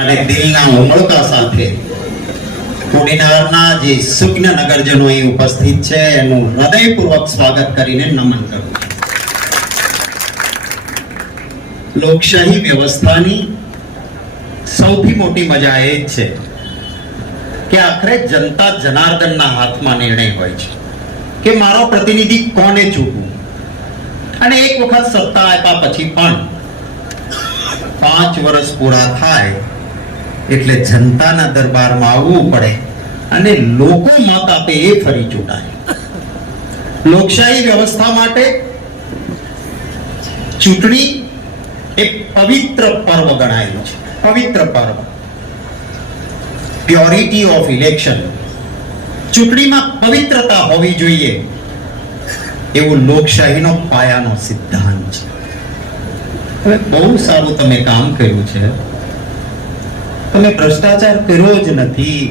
અને દિલના ઉમળકા સાથે કોડીનારના જે સુજ્ઞ નગરજનો અહીં ઉપસ્થિત છે એનું હૃદયપૂર્વક સ્વાગત કરીને નમન કરું. લોકશાહી વ્યવસ્થાની સૌથી મોટી મજા એ જ છે કે આખરે જનતા જનાર્દનના હાથમાં નિર્ણય હોય છે કે મારો પ્રતિનિધિ કોને ચૂંટવું. અને એક વખત સત્તા આપ્યા પછી પણ 5 વર્ષ પૂરા થાય એટલે જનતાના દરબારમાં આવવું પડે અને લોકો મત આપે એ ફરી ચૂંટાય. લોકશાહી વ્યવસ્થા માટે ચૂંટણી એક પવિત્ર પર્વ ગણાયેલું છે. પવિત્ર પર્વ, પ્યોરિટી ઓફ ઇલેક્શન. ચૂંટણીમાં પવિત્રતા હોવી જોઈએ એવું લોકશાહીનો પાયાનો સિદ્ધાંત છે. હવે બહુ સારું તમે કામ કર્યું છે. તમે ભ્રષ્ટાચાર કર્યો જ નથી,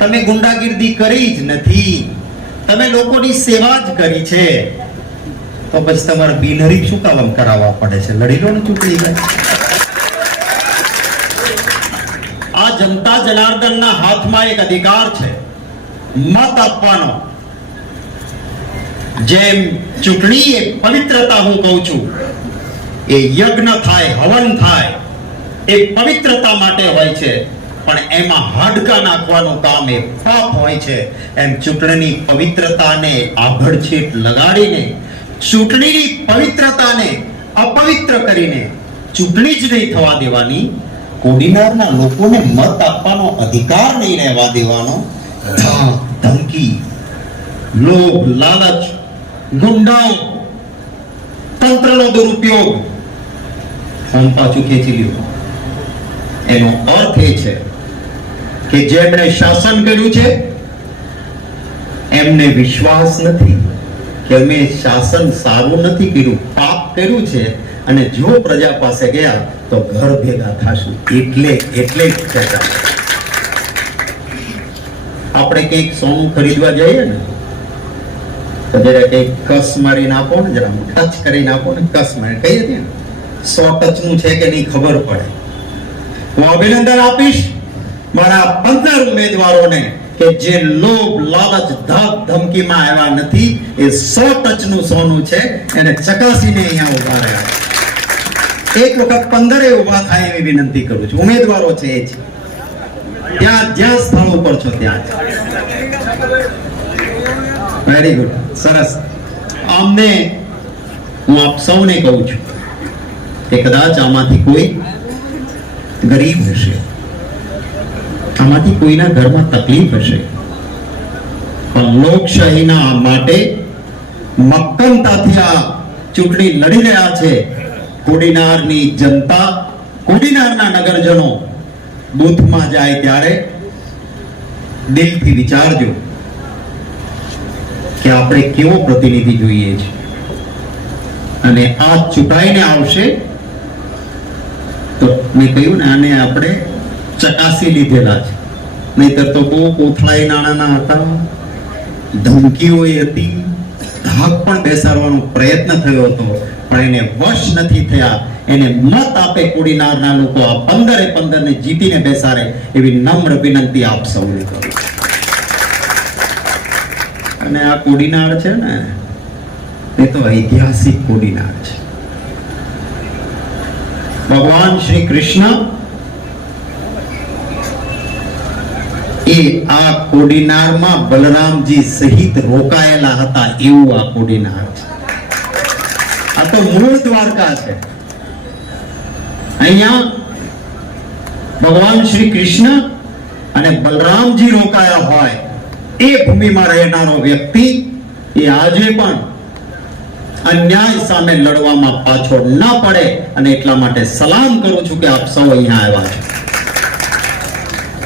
તમે ગુંડાગીર્દી કરી જ નથી, તમે લોકોની સેવા જ કરી છે, તો પછી તમારે બિનહરીફ શું કામ કરાવવા પડે છે? લડી લો ને ચૂંટણી. આ જનતા જનાર્દનના હાથમાં એક અધિકાર છે મત આપવાનો. જેમ ચૂંટણી એક પવિત્રતા હું કહું છું, એ યજ્ઞ થાય, હવન થાય, એ પવિત્રતા માટે હોય છે, પણ એમાં હાડકા નાખવાનું કામ એ પાપ હોય છે. એમ ચૂંટણીની પવિત્રતાને આભડછેટ લગાડીને, ચૂંટણીની પવિત્રતાને અપવિત્ર કરીને ચૂંટણી જ નહીં થવા દેવાની, કોડીનારના લોકોને મત આપવાનો અધિકાર નહીં રહેવા દેવાનો. ધમકી, લોભ, લાલચ, ગુંડાઓ, તંત્રનો દુરુપયોગ ફોન પાછું ખેંચી લ્યો. એનો અર્થ એ છે કે જેમણે શાસન કર્યું છે એમને વિશ્વાસ નથી કે અમે શાસન સારું નથી કર્યું, પાપ કર્યું છે, અને જો પ્રજા પાસે ગયા તો ઘર ભેગા થાશું. એટલે આપણે કંઈક સોનું ખરીદવા જઈએ ને તો જરા કંઈક કસ મારીને આપો ને, જરા ટચ કરીને આપો ને, કસ મારી કહીએ ને 100 ટચનું છે કે નહીં ખબર પડે. હું અભિનંદન આપીશ મારા 15 ઉમેદવારોને કે જે લોભ, લાલચ, ધાક ધમકીમાં આવ્યા નથી. એ 100 ટચનું સોનું છે, એને ચકાસીને અહીંયા ઉભા રહ્યા. એક વખત 15 ઉભા થાય એવી વિનંતી કરું છું. ઉમેદવારો છે એ જ ત્યાં જ્યાં સ્થળ ઉપર છો ત્યાં. વેરી ગુડ, સરસ. આમને હું આપ સૌને કહું છું કે કદાચ આમાંથી કોઈ ગરીબ હશે, આમાંથી કોઈના ઘરમાં તકલીફ હશે, પણ લોકશાહીના માટે મક્કમતાથી આ ચૂંટણી લડી રહ્યા છે કોડીનારની જનતા. કોડીનારના નગરજનો બૂથમાં જાય ત્યારે દિલથી વિચારજો કે આપણે કેવો પ્રતિનિધિ જોઈએ છે. અને આ ચૂંટાઈને આવશે તો મેં કહ્યું ને, આને આપણે ચકાસી લીધેલા છે. નહીતર તો બહુ કોથળાઈ નાણાના હતા, ધમકીઓ હતી, ધાક પણ બેસાડવાનો પ્રયત્ન થયો હતો, પણ એને વશ નથી થયા. એને મત આપે કોડીનારના લોકો, આ 15 ને જીતીને બેસાડે એવી નમ્ર વિનંતી આપ સૌને કરું. અને આ કોડીનાર છે ને, એ તો ઐતિહાસિક કોડીનાર છે. ભગવાન શ્રી કૃષ્ણ એ આ કોડીનારમાં બલરામજી સહિત રોકાયેલા હતા એવું આ કોડીનાર છે. આ તો મૂળ દ્વારકા છે. અહીંયા ભગવાન શ્રી કૃષ્ણ અને બલરામજી રોકાયા હોય એ ભૂમિમાં રહેનારો વ્યક્તિ એ આજે પણ અન્યાય સામે લડવામાં પાછો ન પડે. અને એટલા માટે સલામ કરું છું કે આપ સૌ અહીંયા આવ્યા છો.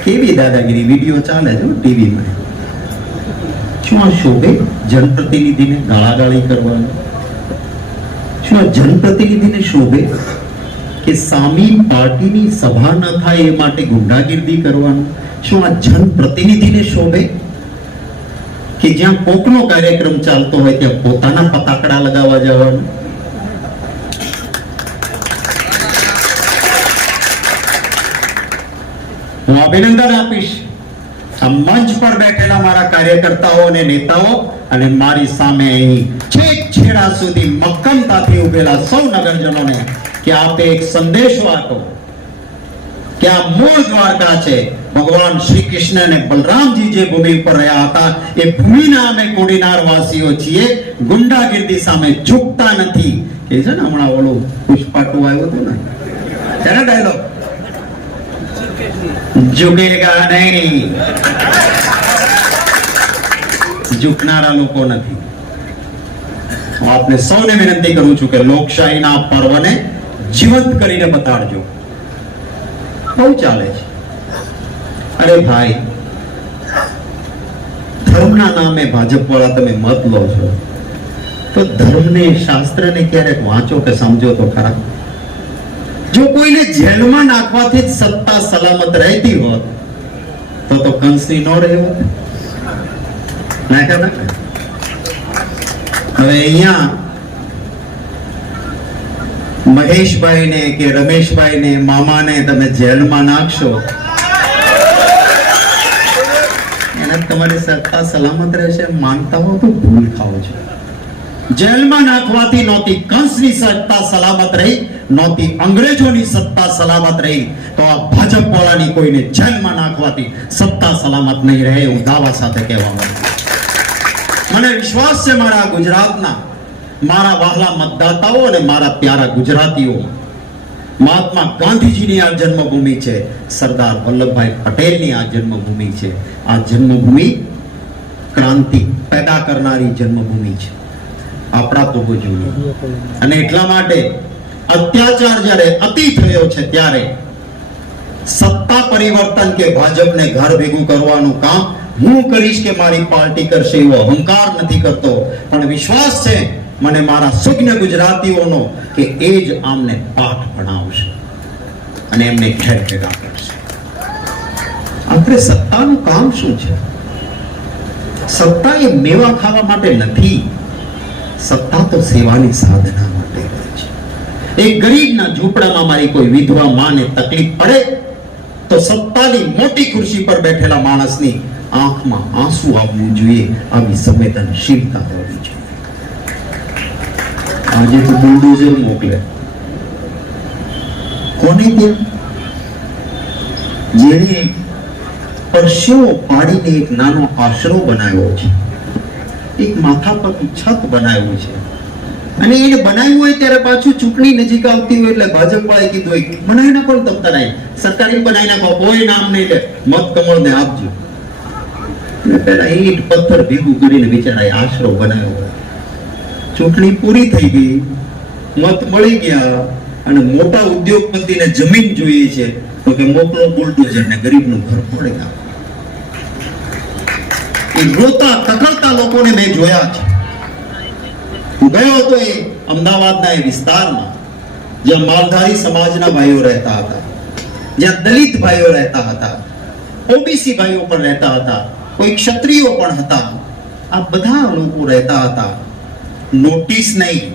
કેવી દાદાગીરી વિડીયો ચાલે છે ટીવીમાં. શું આ શોભે જનપ્રતિનિધિને ગાળાગાળી કરવાનું? શું આ જનપ્રતિનિધિને શોભે કે સામી પાર્ટીની સભા ન થાય એ માટે ગુંડાગીર્દી કરવાનું? શું આ જનપ્રતિનિધિને શોભે કે જ્યાં કોકનો કાર્યક્રમ ચાલતો હોય ત્યાં પોતાના ફટાકડા લગાવવા જવાનું? હું અભિનંદન આપીશ આ મંચ પર બેઠેલા મારા કાર્યકર્તાઓ અને નેતાઓ અને મારી સામે અહીં છેક છેડા સુધી મક્કમતાથી ઉભેલા સૌ નગરજનોને કે આપે એક સંદેશો આપ્યો કે આ મૂળ દ્વારકા છે. ભગવાન શ્રી કૃષ્ણ અને બલરામજી જે ભૂમિ પર રહ્યા હતા એ ભૂમિના અમે કોડીનાર વાસીઓ છીએ. ગુંડાગીર્દી સામે ઝૂકતા નથી. કે છે ને હમણાં ઓલું પુષ્પા 2 આવ્યું હતું ને તેના ડાયલોગ, ઝુકેગા નહીં, ઝૂકનારા લોકો નથી. હું આપને સૌને વિનંતી કરું છું કે લોકશાહીના પર્વને જીવંત કરીને બતાડજો. બહુ ચાલે છે. અરે ભાઈ, ધર્મના નામે ભાજપ વાળા તમે મત લો છો તો ધર્મને શાસ્ત્રને ક્યારેક વાંચો કે સમજો તો ખરા. જો કોઈને જેલમાં નાખવાથી જ સત્તા સલામત રહેતી હોત તો કંસની નો રહ્યો હોત. હવે અહીંયા મહેશભાઈને કે રમેશભાઈને મામાને તમે જેલમાં નાખશો એના તમારી સત્તા સલામત રહેશે માનતા હો તો ભૂલ ખાઓ છો. જેલમાં નાખવાથી નહોતી કંસની સત્તા સલામત રહી, નહોતી અંગ્રેજોની સત્તા સલામત રહી, તો આ ભાજપ વાળાની કોઈને જેલમાં નાખવાથી સત્તા સલામત નહીં રહે એવું દાવા સાથે કહેવા માંગુ. મને વિશ્વાસ છે મારા ગુજરાતના મારા વહાલા મતદાતાઓ અને મારા પ્યારા ગુજરાતીઓ, મહાત્મા ગાંધીજીની આ જન્મભૂમિ છે, સરદાર વલ્લભભાઈ પટેલની આ જન્મભૂમિ છે. આ જન્મભૂમિ ક્રાંતિ પેદા કરનારી જન્મભૂમિ છે આપણા પૂર્વજોની. અને એટલા માટે અત્યાચાર જ્યારે અતિ થયો છે ત્યારે સત્તા પરિવર્તન કે ભાજપને ઘર ભેગું કરવાનું કામ હું કરીશ કે મારી પાર્ટી કરશે એવો અહંકાર નથી કરતો, પણ વિશ્વાસ છે મને મારા સુજ્ઞ ગુજરાતીઓનો કે એ જ આમને પાઠ ભણાવશે અને એમને ઘેર ભેગા કરશે. આપણે સત્તાનું કામ શું છે? સત્તા એ મેવા ખાવા માટે નથી. સત્તા તો સેવાની સાધના માટે હોય છે. એક ગરીબના ઝૂંપડામાં મારી કોઈ વિધવા માને તકલીફ પડે તો સત્તાની મોટી ખુરશી પર બેઠેલા માણસની આંખમાં આંસુ આવવું જોઈએ. આવી સંવેદનશીલતા હોવી જોઈએ. આજે તો બુલડોઝર મોકલે કોને ત્યાં? જેને પરસેવો પાડીને એક નાનો આશરો બનાવ્યો છે, એક માથા પર છત બનાવ્યું છે, અને એને બનાવ્યું હોય ત્યારે પાછું ચૂંટણી નજીક આવતી હોય એટલે ભાજપ વાળાએ કીધું હોય બનાવી નાખો ને તમતા નહીં, સરકારી બનાવી નાખો, કોઈ નામ નહીં લે, મત કમળને આપજો. પેલા ઈંટ પથ્થર ભેગું કરીને બિચારા આશરો બનાવ્યો. ચૂંટણી પૂરી થઈ ગઈ, મત મળી ગયા અને મોટા ઉદ્યોગપતિને જમીન જોઈએ છે તો કે મોકલો બુલડોઝર ને ગરીબનું ઘર ફોડી નાખો. એ રોતા કકળતા લોકોને મેં જોયા છે. હું ગયો હતો એ અમદાવાદના એ વિસ્તારમાં જ્યાં માલધારી સમાજના ભાઈઓ રહેતા હતા, જ્યાં દલિત ભાઈઓ રહેતા હતા, ઓબીસી ભાઈઓ પણ રહેતા હતા, કોઈ ક્ષત્રિયો પણ હતા. આ બધા લોકો રહેતા હતા. નોટિસ નહીં,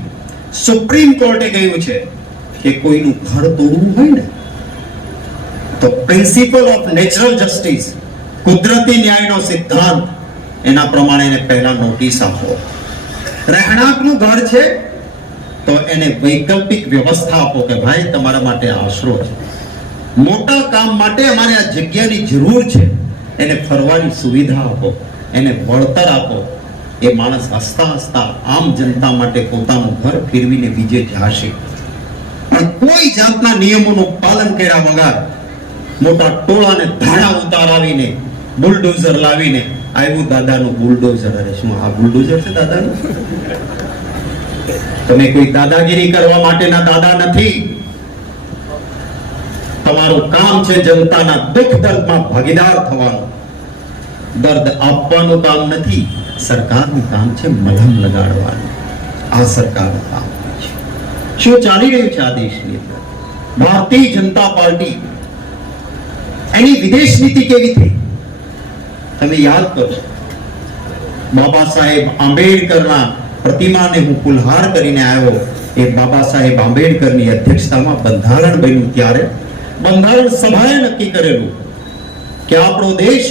સુપ્રીમ કોર્ટે કહ્યું છે કે કોઈનું ઘર તોડવું હોય ને તો પ્રિન્સિપલ ઓફ નેચરલ જસ્ટિસ, કુદરતી ન્યાયનો સિદ્ધાંત, એના પ્રમાણે એને પહેલા નોટિસ આપો. રહેણાંકનું ઘર છે તો એને વૈકલ્પિક વ્યવસ્થા આપો કે ભાઈ તમારા માટે આશરો છે. મોટા કામ માટે અમારે આ જગ્યાની જરૂર છે, એને ફરવાની સુવિધા આપો, એને વળતર આપો. એ માણસ હસતા હસતા આમ જનતા માટે પોતાનું ઘર ફેરવીને બીજે જશે. પણ કોઈ જાતના નિયમોનું પાલન કર્યા વગર મોટા ટોળાને ધાડા ઉતારાવીને બુલડોઝર લાવીને આવ્યું દાદાનું બુલડોઝર. અરે શું આ બુલડોઝર છે દાદાનું? તમે કોઈ દાદાગીરી કરવા માટેના દાદા નથી. તમારું કામ છે જનતાના દુઃખ દર્દમાં ભાગીદાર થવાનું. દર્દ આપવાનું કામ નથી. સરકારનું કામ છે મલમ લગાડવાનું. આ સરકારનું કામ છે. શું ચાલી રહ્યું છે આ દેશની અંદર? ભારતીય જનતા પાર્ટી એની વિદેશ નીતિ કેવી થઈ તમે યાદ કરો. બાબા સાહેબ આંબેડકરના પ્રતિમાને હું ફુલહાર કરીને આવ્યો. એ બાબા સાહેબ આંબેડકરની અધ્યક્ષતામાં બંધારણ બન્યું ત્યારે બંધારણ સભાએ નક્કી કરેલું કે આપણો દેશ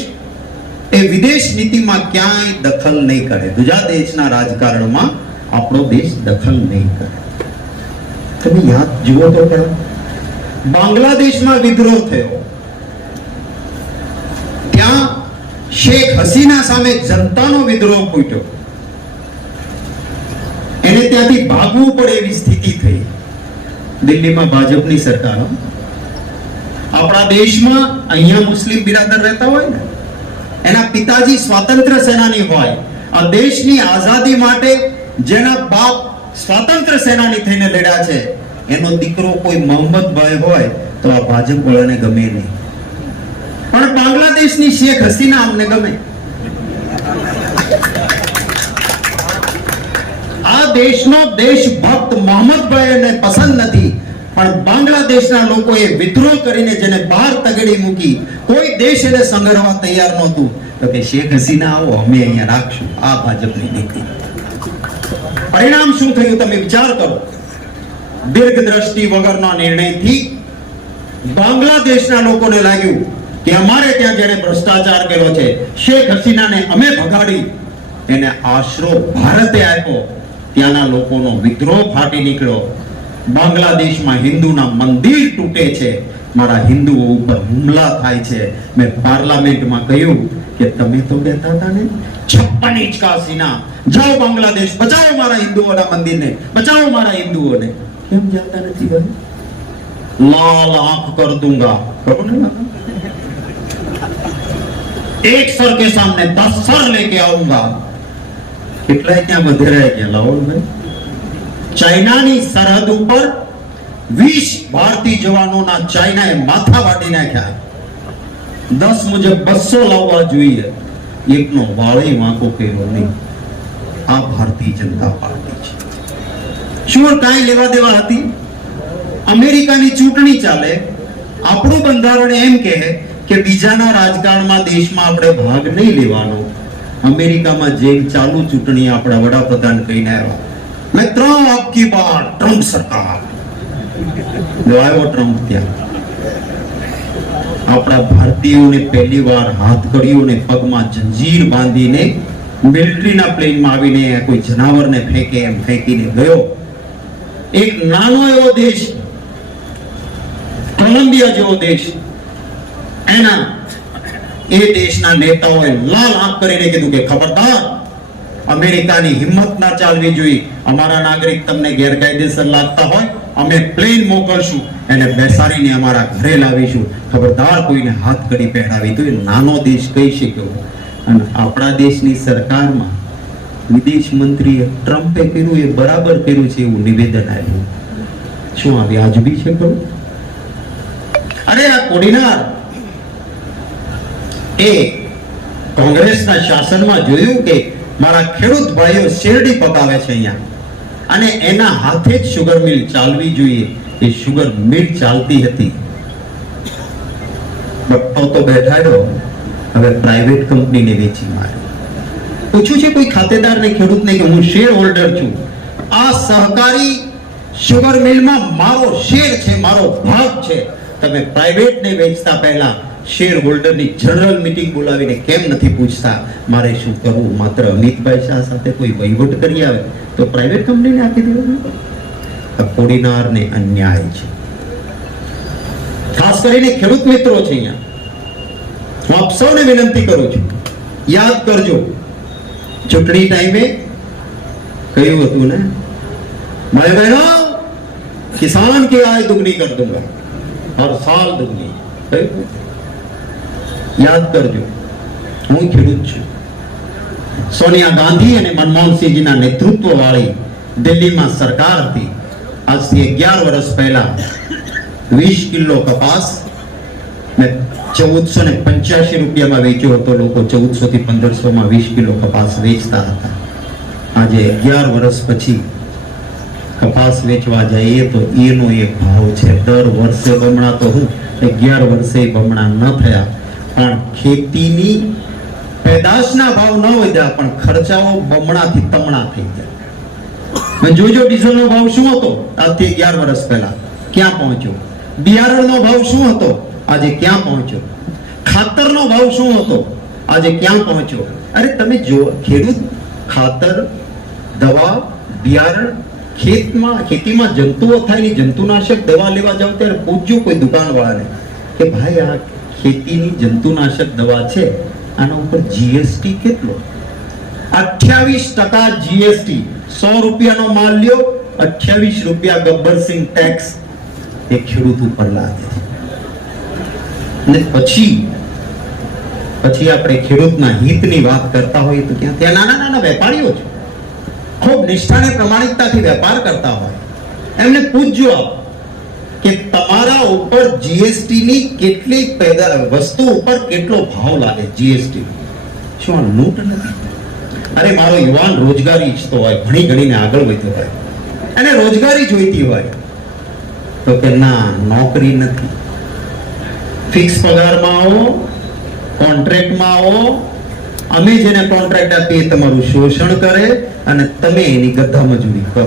એ વિદેશ નીતિમાં ક્યાંય દખલ નહીં કરે, બીજા દેશના રાજકારણમાં આપણો દેશ દખલ નહીં કરે. તમે યાદ જુઓ તો ખરા, બાંગ્લાદેશમાં વિદ્રોહ થયો, ત્યાં શેખ હસીના સામે જનતાનો વિદ્રોહ ફૂટ્યો, એને ત્યાંથી ભાગવું પડે એવી સ્થિતિ થઈ. દિલ્હીમાં ભાજપની સરકાર, આપણા દેશમાં અહીંયા મુસ્લિમ બિરાદર રહેતા હોય ને, એના પિતાજી સ્વાતંત્ર્ય સેનાની હોય, આ દેશની આઝાદી માટે જેના બાપ સ્વાતંત્ર્ય સેનાની થઈને લડ્યા છે, એનો દીકરો કોઈ મોહમ્મદભાઈ હોય તો આ ભાજપ વાળાને ગમે નહીં, પણ બાંગ્લાદેશની શેખ હસીના અમને ગમે. આ દેશનો દેશભક્ત મોહમ્મદભાઈને પસંદ નથી, પણ બાંગ્લાદેશના લોકોએ વિદ્રોહ કરીને જેને બહાર તગડી મૂકી, કોઈ દેશ એને સંગરવા તૈયાર નહોતું, તો કે શેખ હસીના આવો, અમે અહીંયા રાખશું. આ ભાજપની નીતિ. પરિણામ શું થયું તમે વિચાર કરો. દીર્ઘ દ્રષ્ટિ વગરના નિર્ણયથી બાંગ્લાદેશના લોકોને લાગ્યું કે અમારે ત્યાં જેને ભ્રષ્ટાચાર કર્યો છે, શેખ હસીનાને અમે ભગાડી, એને આશરો ભારતે આપ્યો. ત્યાંના લોકોનો વિદ્રોહ ફાટી નીકળ્યો. બાંગ્લાદેશમાં હિન્દુના મંદિર તૂટે છે, મારા હિન્દુઓ ઉપર હુમલા થાય છે. મેં પાર્લામેન્ટમાં કહ્યું કે તમે તો કહેતા હતા ને 56 ઇંચ કા સીના, જાઓ બાંગ્લાદેશ, બચાવો મારા હિન્દુઓના મંદિરને, બચાવો મારા હિન્દુઓને. કેમ જાતા નથી ભાઈ? લાલ આંખ કર દૂંગા, કરો ને. એક સર કે સામને 10 સર લેકે આऊंगा. કેટલાય ત્યાં વધેરાય ગયા. લાવો ભાઈ, ચાઇનાની સરહદ ઉપર 20 ભારતીય જવાનોના ચાઇનાએ માથા વાટી નાખ્યા. 10 મુજબ 200 લાવવા જોઈએ, એકનો વાળે વાંકો કર્યો નહીં. આ ભારતીય જનતા પાર્ટી છે. શું કાંઈ લેવા દેવા હતી? અમેરિકાની ચૂંટણી ચાલે, આપણું બંધારણ એમ કહે કે બીજાના રાજકારણમાં દેશમાં આપણે ભાગ નહીં લેવાનો. અમેરિકામાં જેમ ચાલુ ચૂંટણી આપણા વડાપ્રધાન કહીને આવ્યા, મેં 3 અબકી બાર ટ્રમ્પ સરકાર. આવ્યો ટ્રમ્પ ત્યાં. આપણા ભારતીયોને પહેલી વાર હાથકડીઓને પગમાં જંજીર બાંધીને મિલિટરીના પ્લેનમાં આવીને કોઈ જનાવરને ફેંકે એમ ફેંકીને ગયો. એક નાનો એવો દેશ, કોલંબિયા જેવો દેશ, એના એ દેશના નેતાઓએ લાલ આંખ કરીને કીધું કે ખબરદાર, અમેરિકાની હિંમત ના ચાલવી જોઈએ. અમારા નાગરિક તમને ગેરકાયદેસર લાગતા હોય, અમે પ્લેન મોકલશું, એને બેસાડીને અમારા ઘરે લાવીશું. ખબરદાર કોઈને હાથ કડી પહેરાવી. તો એ નાનો દેશ કહી શક્યો. અને આપણા દેશની સરકારમાં વિદેશ મંત્રીએ ટ્રમ્પે કર્યું એ બરાબર કર્યું છે એવું નિવેદન આવ્યું. શું આ વ્યાજબી છે? ખરું? અરે આ કોડીનાર એ કોંગ્રેસના શાસનમાં જોયું કે મારા ખેડૂત ભાઈઓ શેરડી પકાવે છે અહીંયા, અને એના હાથે જ શુગર મિલ ચાલવી જોઈએ. એ શુગર મિલ ચાલતી હતી, બટ્ટો તો બેઠાડ્યો, હવે પ્રાઇવેટ કંપનીને વેચી માર્યો. પૂછ્યું છે કોઈ ખાતેદારને, ખેડૂતને કે હું શેર હોલ્ડર છું, આ સહકારી શુગર મિલમાં મારો શેર છે, મારો ભાગ છે, તમે પ્રાઇવેટને વેચતા પહેલા શેર હોલ્ડરની જનરલ મીટિંગ બોલાવીને કેમ નથી પૂછતા મારે શું કરવું? માત્ર અમિતભાઈ શાહ સાથે કોઈ વહીવટ કરી આવે તો પ્રાઇવેટ કંપનીને આપી દેવાનું. કોડીનારને અન્યાય છે. ખાસ કરીને ખેડૂત મિત્રો છે અહીંયા, હું આપ સૌને વિનંતી કરું છું, યાદ કરજો, ચૂંટણી ટાઈમે કહ્યું હતું ને, ભાઈ બહેનો, કિસાન की आय दुगनी कर दूंगा, हर साल दुगनी. યાદ કરજો, હું ખેડૂત છું. સોનિયા ગાંધી અને મનમોહનસિંહજીના નેતૃત્વ વાળી દિલ્હીમાં સરકાર હતી. આજથી 11 વર્ષ પહેલા 20 કિલો કપાસ મેં 1485 રૂપિયામાં વેચ્યો હતો. લોકો 1400 થી 1500 માં 20 કિલો કપાસ વેચતા હતા. આજે 11 વર્ષ પછી કપાસ વેચવા જઈએ તો એનો એક ભાવ છે. દર વર્ષે બમણા તો હું 11 વર્ષે બમણા ન થયા, પણ ખેતીની પેદાશના ભાવ ન વધ્યા, પણ ખર્ચાઓ બમણાથી તમણા થઈ ગયા. જોજો ડીઝલનો ભાવ શું હતો આજથી 11 વર્ષ પહેલા, ક્યાં પહોંચ્યો? બિયારણનો ભાવ શું હતો, આજે ક્યાં પહોંચ્યો? ખાતરનો ભાવ શું હતો, આજે ક્યાં પહોંચ્યો? અરે તમે જો, ખેડૂત ખાતર, દવા, બિયારણ, ખેતીમાં જંતુઓ થાય ની જંતુનાશક દવા લેવા જાવ ત્યારે પૂછજો કોઈ દુકાનવાળાને કે ભાઈ આ ખેતીની જંતુનાશક દવા છે, આના ઉપર જીએસટી કેટલો? 28% જીએસટી. 100 રૂપિયાનો માલ લ્યો, 28 રૂપિયા ગબ્બરસિંહ ટેક્સ એ ખેડૂત ઉપર લાગે છે. ને પછી આપણે ખેડૂતના હિતની વાત કરતા હોઈએ તો ક્યાં? ત્યાં નાના નાના વેપારીઓ છે, ખૂબ નિષ્ઠાને પ્રમાણિકતાથી વેપાર કરતા હોય, એમને પૂછજો આપ કે તમારા ઉપર જીએસટી ની કેટલી વસ્તુ ઉપર કેટલો ભાવ લાગે જીએસટી? શું આ લૂંટ નથી? અરે મારો યુવાન રોજગારી ઈચ્છતો હોય, ભણી ગણીને આગળ વધ્યો હોય, અને રોજગારી જોઈતી હોય તો કે ના, નોકરી નથી, ફિક્સ પગારમાં આવો, કોન્ટ્રાક્ટમાં આવો, અમે જેને કોન્ટ્રાક્ટ આપીએ તમારું શોષણ કરે અને તમે એની ગધા મજૂરી કરો.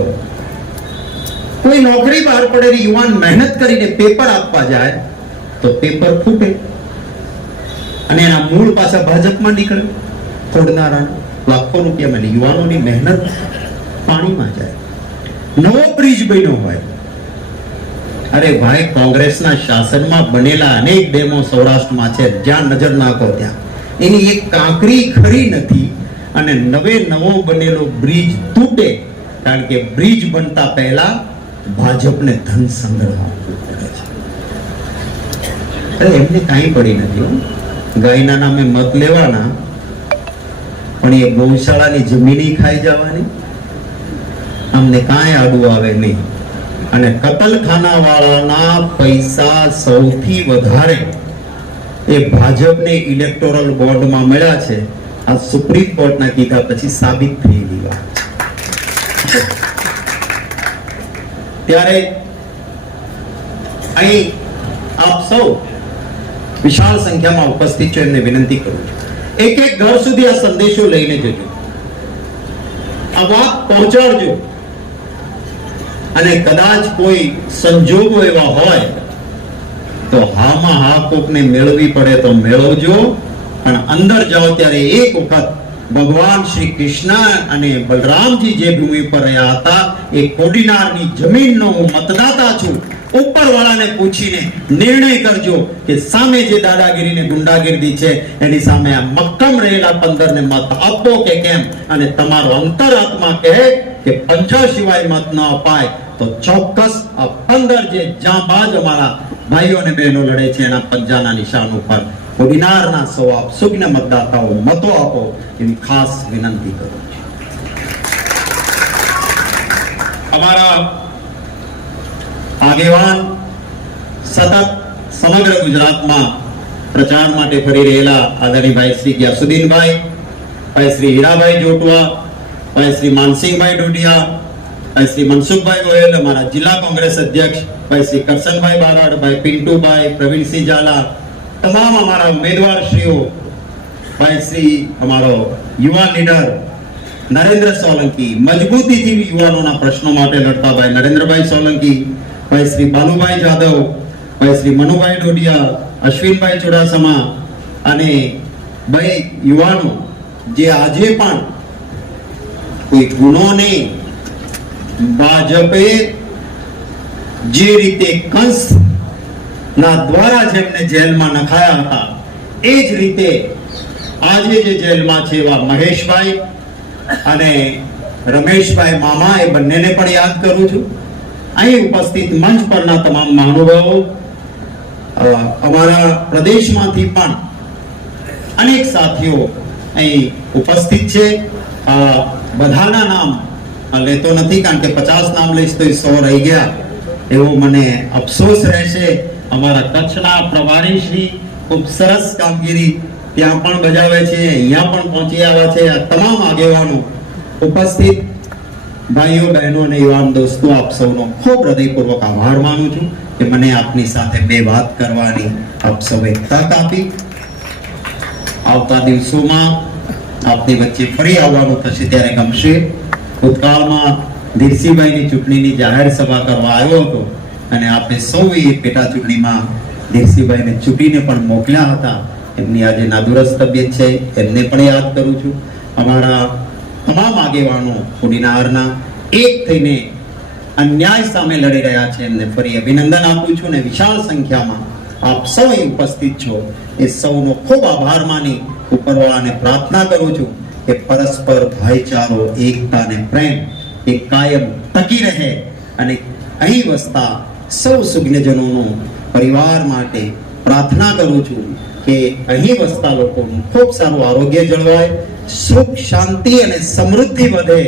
કોઈ નોકરી બહાર પડેલી યુવાન મહેનત કરીને પેપર આપવા જાય તો પેપર ફૂટે અને એના મૂળ પાછા ભાજપમાં નીકળે, ફોડનારા લાખો રૂપિયામાં યુવાનોની મહેનત પાણીમાં જાય. નવો બ્રિજ બન્યો હોય, અરે ભાઈ કોંગ્રેસના શાસનમાં બનેલા અનેક ડેમો સૌરાષ્ટ્રમાં છે, જ્યાં નજર નાખો ત્યાં એની એક કાંકરી ખરી નથી, અને નવો બનેલો બ્રિજ તૂટે કારણ કે બ્રિજ બનતા પહેલા ભાજપને ધન સંગ્રહ આપવું પડે છે. અરે એમને કાંઈ પડી નથી, ગાયના નામે મત લેવાના, પણ એ ગૌશાળાની જમીન ખાઈ જવાની, અમને કાંઈ આડું આવે નહીં. અને કતલખાના વાળાના પૈસા સૌથી વધારે એ ભાજપને ઇલેક્ટોરલ બોર્ડમાં મળ્યા છે. આ સુપ્રીમ કોર્ટના કીધા પછી સાબિત થયેલી વાત. ત્યારે અહીં આપ સૌ વિશાળ સંખ્યામાં ઉપસ્થિત છો, એમને વિનંતી કરું છું, એક એક ઘર સુધી આ સંદેશો લઈને જજો, આ વાત પહોંચાડજો. અને કદાચ કોઈ સંજોગો એવા હોય તો હામાં હા કોકને મેળવી પડે તો મેળવજો. અને અંદર જાઓ ત્યારે એક વખત ભગવાન શ્રી કૃષ્ણ અને બલરામજી જે ભૂમિ પર રહ્યા હતા એ કોડીનારની જમીનનો હું મતદાતા છું. ઉપરવાળાને પૂછીને નિર્ણય કરજો કે સામે જે દાદાગીરી ને ગુંડાગીરી છે એની સામે આ મક્કમ રહેલા 15 ને મત આપો કે કેમ? અને તમારો અંતરાત્મા કહે કે પંજા સિવાય મત ન અપાય તો ચોક્કસ આ 15 જે જાંબાજ અમારા ભાઈઓ અને બહેનો લડે છે એના પંજાના નિશાન ઉપર કોડીનારના સૌ આપ સુજ્ઞ મતદાતાઓ મતો આપો એવી ખાસ વિનંતી કરું છું. અમારા આગેવાન સતત સમગ્ર ગુજરાતમાં પ્રચાર માટે ફરી રહેલા આદરણીય ભાઈ શ્રી ગ્યાસુદ્દીનભાઈ, ભાઈ શ્રી હીરાભાઈ જોટવા, ભાઈ શ્રી માનસિંહભાઈ ડોડિયા, ભાઈ શ્રી મનસુખભાઈ ગોયલ, અમારા જિલ્લા કોંગ્રેસ અધ્યક્ષ ભાઈ શ્રી કરશનભાઈ બારડ, ભાઈ પિન્ટુભાઈ, પ્રવીણસિંહ ઝાલા, તમામ અમારા ઉમેદવારશ્રીઓ, ભાઈ શ્રી અમારો યુવા લીડર નરેન્દ્ર સોલંકી, મજબૂતીથી યુવાનોના પ્રશ્નો માટે લડતા ભાઈ નરેન્દ્રભાઈ સોલંકી, ભાઈ શ્રી બાલુભાઈ જાદવ, ભાઈ શ્રી મનુભાઈ ડોડિયા, અશ્વિનભાઈ ચુડાસમા અને ભાઈ યુવાનો જે આજે પણ કોઈ ગુનો નહીં, ભાજપે જે રીતે કંસ ના દ્વારા જેમને જેલમાં નખાયા હતા એ જ રીતે આજે જે જેલમાં છે એવા મહેશભાઈ અને રમેશભાઈ મામા, એ બંનેને પણ યાદ કરું છું. અહીં ઉપસ્થિત મંચ પરના તમામ મહાનુભાવો, અમારા પ્રદેશમાંથી પણ અનેક સાથીઓ અહીં ઉપસ્થિત છે. બધાના નામ લેતો નથી કારણ કે 50 નામ લઈશ તો 100 રહી ગયા એવો મને અફસોસ રહેશે. અમારા કચ્છના પ્રભારી શ્રી ખૂબ સરસ કામગીરી ત્યાં પણ બજાવે છે, અહીંયા પણ પહોંચી આવ્યા છે. આ તમામ આગેવાનો ઉપસ્થિત ભાઈઓ બહેનો અને યુવાન દોસ્તો, આપ સૌનો ખૂબ હૃદયપૂર્વક આભાર માનું છું કે મને આપની સાથે બે વાત કરવાની આપ સૌએ તક આપી. આવતા દિવસોમાં આપની વચ્ચે ફરી આવવાનું થશે ત્યારે ગમશે. ભૂતકાળમાં ધીરસીભાઈની ચૂંટણીની જાહેર સભા કરવા આવ્યો હતો અને આપણે સૌએ પેટા ચૂંટણીમાં ધીરસીભાઈને ચૂંટીને પણ મોકલ્યા હતા. એમની આજે નાદુરસ્ત તબિયત છે, એમને પણ યાદ કરું છું. અમારા તમામ આગેવાનો કોડીનારના એક થઈને અન્યાય સામે લડી રહ્યા છે, એમને ફરી અભિનંદન આપું છું. ને વિશાળ સંખ્યામાં આપ સૌ ઉપસ્થિત છો, એ સૌનો ખૂબ આભાર માની ઉપરવાળાને પ્રાર્થના કરું છું કે પરસ્પર ભાઈચારો, એકતા અને પ્રેમ એ કાયમ ટકી રહે. અને અહીં વસતા સૌ સુજ્ઞજનોનો પરિવાર માટે પ્રાર્થના કરું છું કે અહીં વસતા લોકોનું ખૂબ સારું આરોગ્ય જળવાય, સુખ, શાંતિ અને સમૃદ્ધિ વધે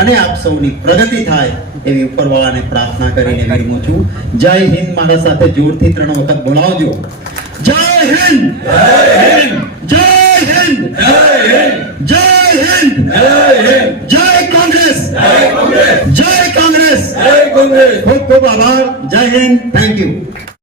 અને આપ સૌની પ્રગતિ થાય એવી ઉપરવાળાને પ્રાર્થના કરીને વિરમું છું. જય હિન્દ. મારા સાથે જોરથી 3 વખત બોલાવજો. જય હિન્દ, જય હિન્દ, જય હિન્દ, જય કોંગ્રેસ, જય કોંગ્રેસ. ખૂબ ખૂબ આભાર. જય હિન્દ. Thank you.